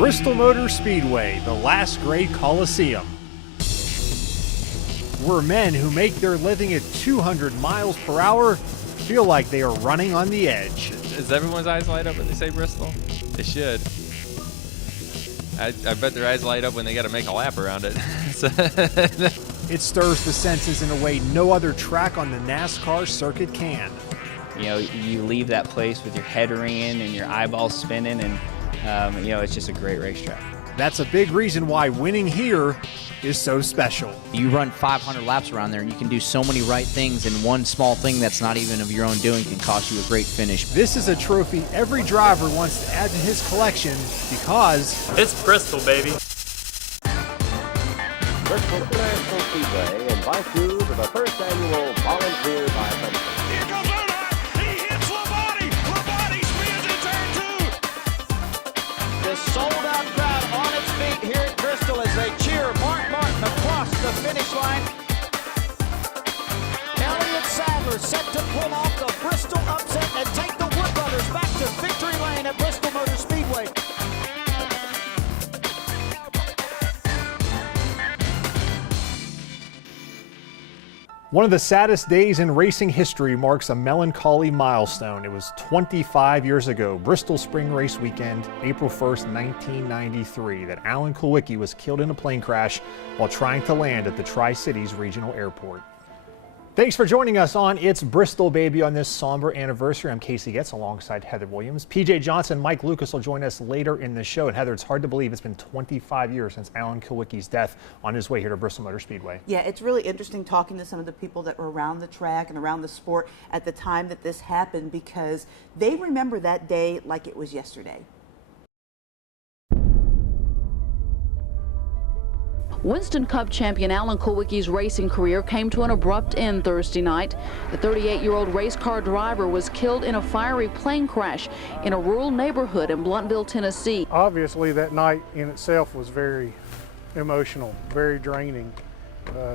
Bristol Motor Speedway, the last great Coliseum, where men who make their living at 200 miles per hour feel like they are running on the edge. Does everyone's eyes light up when they say Bristol? They should. I bet their eyes light up when they got to make a lap around it. It stirs the senses in a way no other track on the NASCAR circuit can. You know, you leave that place with your head ringing and your eyeballs spinning, and you know, it's just a great racetrack. That's a big reason why winning here is so special. You run 500 laps around there and you can do so many right things, and one small thing that's not even of your own doing can cost you a great finish. This is a trophy every driver wants to add to his collection because it's Bristol, baby. Bristol International Speedway invites you to the first annual Volunteer 500. Here comes Earnhardt. He hits Labonte. Labonte spins in turn 2. The sold-out crowd on its feet here at Bristol as they cheer Mark Martin across the finish line. Elliott Sadler set to pull off the Bristol upset and take the Wood Brothers back to victory lane at Bristol Motor Speedway. one of the saddest days in racing history marks a melancholy milestone. It was 25 years ago, Bristol Spring Race Weekend, April 1st, 1993, that Alan Kulwicki was killed in a plane crash while trying to land at the Tri-Cities Regional Airport. Thanks for joining us on It's Bristol, Baby on this somber anniversary. I'm Casey Getz alongside Heather Williams. PJ Johnson, Mike Lucas will join us later in the show. And Heather, it's hard to believe it's been 25 years since Alan Kulwicki's death on his way here to Bristol Motor Speedway. Yeah, it's really interesting talking to some of the people that were around the track and around the sport at the time that this happened, because they remember that day like it was yesterday. Winston Cup champion Alan Kulwicki's racing career came to an abrupt end Thursday night. The 38-year-old race car driver was killed in a fiery plane crash in a rural neighborhood in Blunteville, Tennessee. Obviously, that night in itself was very emotional, very draining.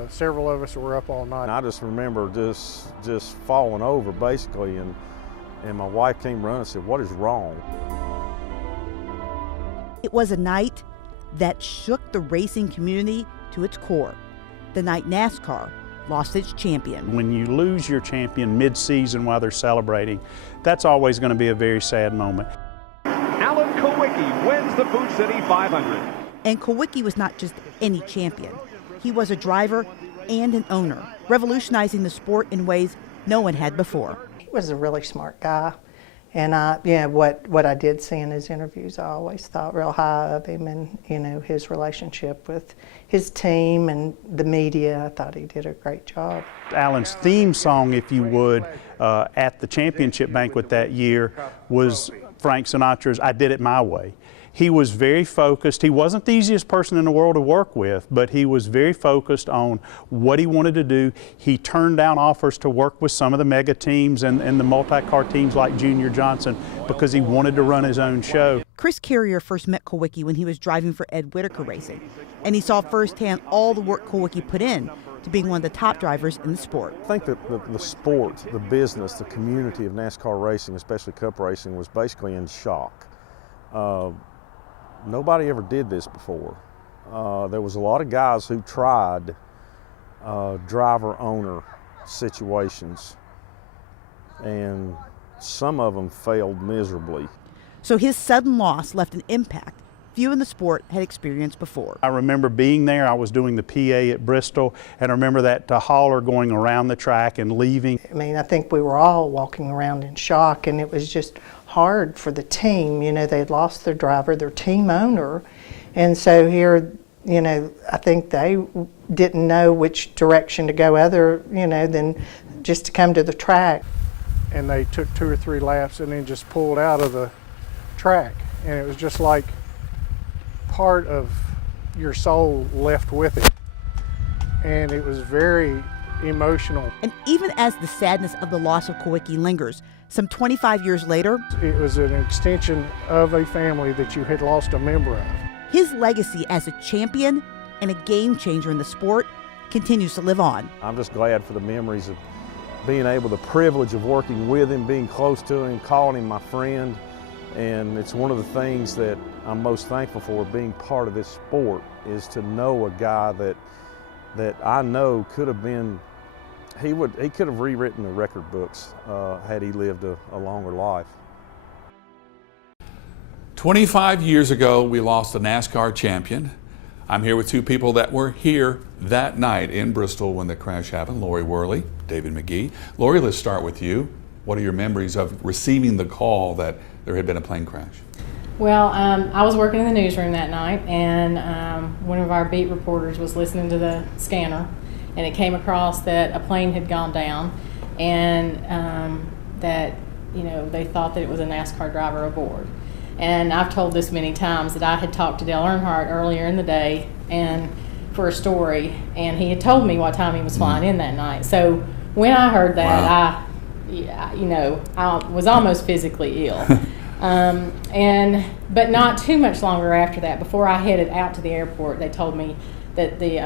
Several of us were up all night. I just remember just falling over basically, and my wife came running and said, "What is wrong?" It was a night that shook the racing community to its core. The night NASCAR lost its champion. When you lose your champion mid-season while they're celebrating, that's always going to be a very sad moment. Alan Kulwicki wins the Food City 500. And Kulwicki was not just any champion. He was a driver and an owner, revolutionizing the sport in ways no one had before. He was a really smart guy. And what I did see in his interviews, I always thought real high of him, and his relationship with his team and the media. I thought he did a great job. Alan's theme song, if you would, at the championship banquet that year was Frank Sinatra's "I Did It My Way." He was very focused. He wasn't the easiest person in the world to work with, but he was very focused on what he wanted to do. He turned down offers to work with some of the mega teams and the multi-car teams like Junior Johnson because he wanted to run his own show. Chris Carrier first met Kulwicki when he was driving for Ed Whitaker Racing, and he saw firsthand all the work Kulwicki put in to being one of the top drivers in the sport. I think that the sport, the business, the community of NASCAR racing, especially Cup racing, was basically in shock. Nobody ever did this before. There was a lot of guys who tried driver-owner situations, and some of them failed miserably. So his sudden loss left an impact few in the sport had experienced before. I remember being there. I was doing the PA at Bristol, and I remember that hauler going around the track and leaving. I mean, I think we were all walking around in shock, and it was just hard for the team. They'd lost their driver, their team owner, and so here, I think they didn't know which direction to go other, than just to come to the track. And they took 2 or 3 laps and then just pulled out of the track, and it was just like part of your soul left with it, and it was very emotional. And even as the sadness of the loss of Kulwicki lingers, some 25 years later, it was an extension of a family that you had lost a member of. His legacy as a champion and a game changer in the sport continues to live on. I'm just glad for the memories of being able, the privilege of working with him, being close to him, calling him my friend. And it's one of the things that I'm most thankful for being part of this sport, is to know a guy that I know could have been, he could have rewritten the record books had he lived a longer life. 25 years ago, we lost a NASCAR champion. I'm here with two people that were here that night in Bristol when the crash happened, Lori Worley, David McGee. Lori, let's start with you. What are your memories of receiving the call that there had been a plane crash? Well, I was working in the newsroom that night, and one of our beat reporters was listening to the scanner, and it came across that a plane had gone down, and that, you know, they thought that it was a NASCAR driver aboard. And I've told this many times that I had talked to Dale Earnhardt earlier in the day and for a story, and he had told me what time he was flying in that night. So when I heard that, wow. I was almost physically ill. But not too much longer after that, before I headed out to the airport, they told me that the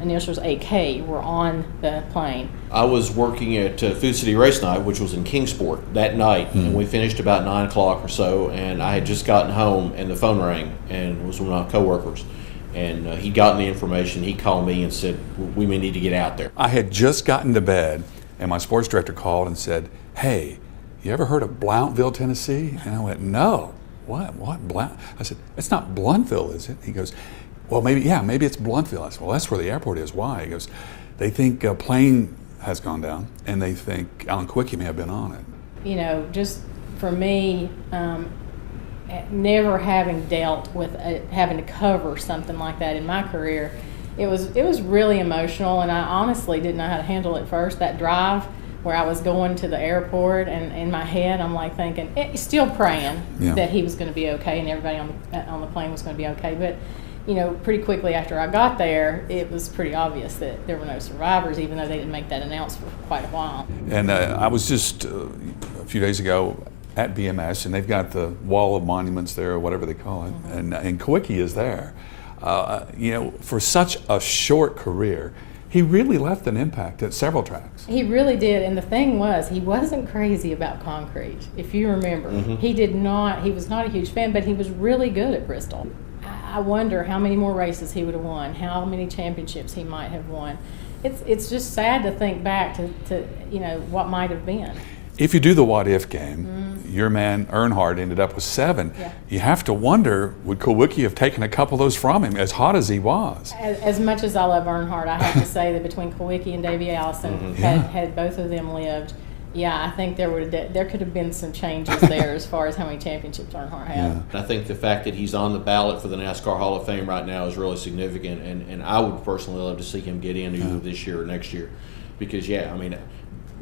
initials AK were on the plane. I was working at Food City Race Night, which was in Kingsport that night, and we finished about 9 o'clock or so, and I had just gotten home, and the phone rang, and it was one of my coworkers. And he'd gotten the information. He called me and said, we may need to get out there. I had just gotten to bed, and my sports director called and said, hey, you ever heard of Blountville, Tennessee? And I went, no. What? Blount? I said, it's not Bluntville, is it? He goes, well, maybe it's Bluntville. I said, well, that's where the airport is. Why? He goes, they think a plane has gone down, and they think Alan Quickie may have been on it. You know, just for me, never having dealt with having to cover something like that in my career, it was really emotional, and I honestly didn't know how to handle it first. That drive where I was going to the airport, and in my head I'm like thinking, still praying that he was going to be okay and everybody on the plane was going to be okay. But you know, pretty quickly after I got there, it was pretty obvious that there were no survivors, even though they didn't make that announcement for quite a while. And I was just a few days ago at BMS, and they've got the wall of monuments there, or whatever they call it, and Quickie is there. You know, for such a short career, he really left an impact at several tracks. He really did, and the thing was, he wasn't crazy about concrete, if you remember. He was not a huge fan, but he was really good at Bristol. I wonder how many more races he would have won, how many championships he might have won. It's just sad to think back to you know, what might have been. If you do the what-if game, your man Earnhardt ended up with 7. Yeah. You have to wonder, would Kulwicki have taken a couple of those from him, as hot as he was? As much as I love Earnhardt, I have to say that between Kulwicki and Davey Allison, had both of them lived, I think there could have been some changes there as far as how many championships Earnhardt had. I think the fact that he's on the ballot for the NASCAR Hall of Fame right now is really significant, and I would personally love to see him get in either this year or next year, because I mean,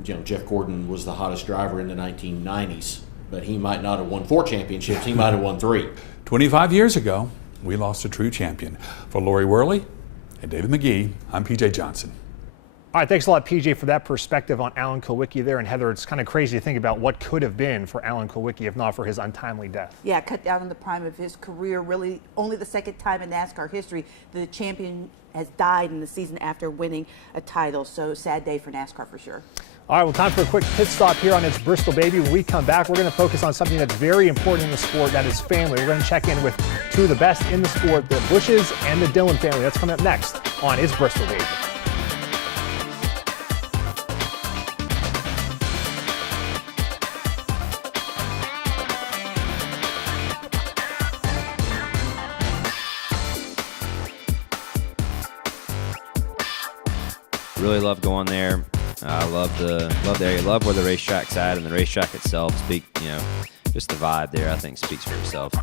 you know, Jeff Gordon was the hottest driver in the 1990s, but he might not have won 4 championships. He might have won 3. 25 years ago, we lost a true champion. For Lori Worley and David McGee, I'm PJ Johnson. All right, thanks a lot, PJ, for that perspective on Alan Kulwicki there. And Heather, it's kind of crazy to think about what could have been for Alan Kulwicki if not for his untimely death. Yeah, cut down in the prime of his career. Really, only the second time in NASCAR history the champion has died in the season after winning a title. So sad day for NASCAR for sure. All right, well, time for a quick pit stop here on It's Bristol, Baby. When we come back, we're going to focus on something that's very important in the sport, that is family. We're going to check in with two of the best in the sport, the Bushes and the Dillon family. That's coming up next on It's Bristol, Baby. Really love going there. I love the area. Love where the racetrack's at, and the racetrack itself just the vibe there, I think, speaks for itself.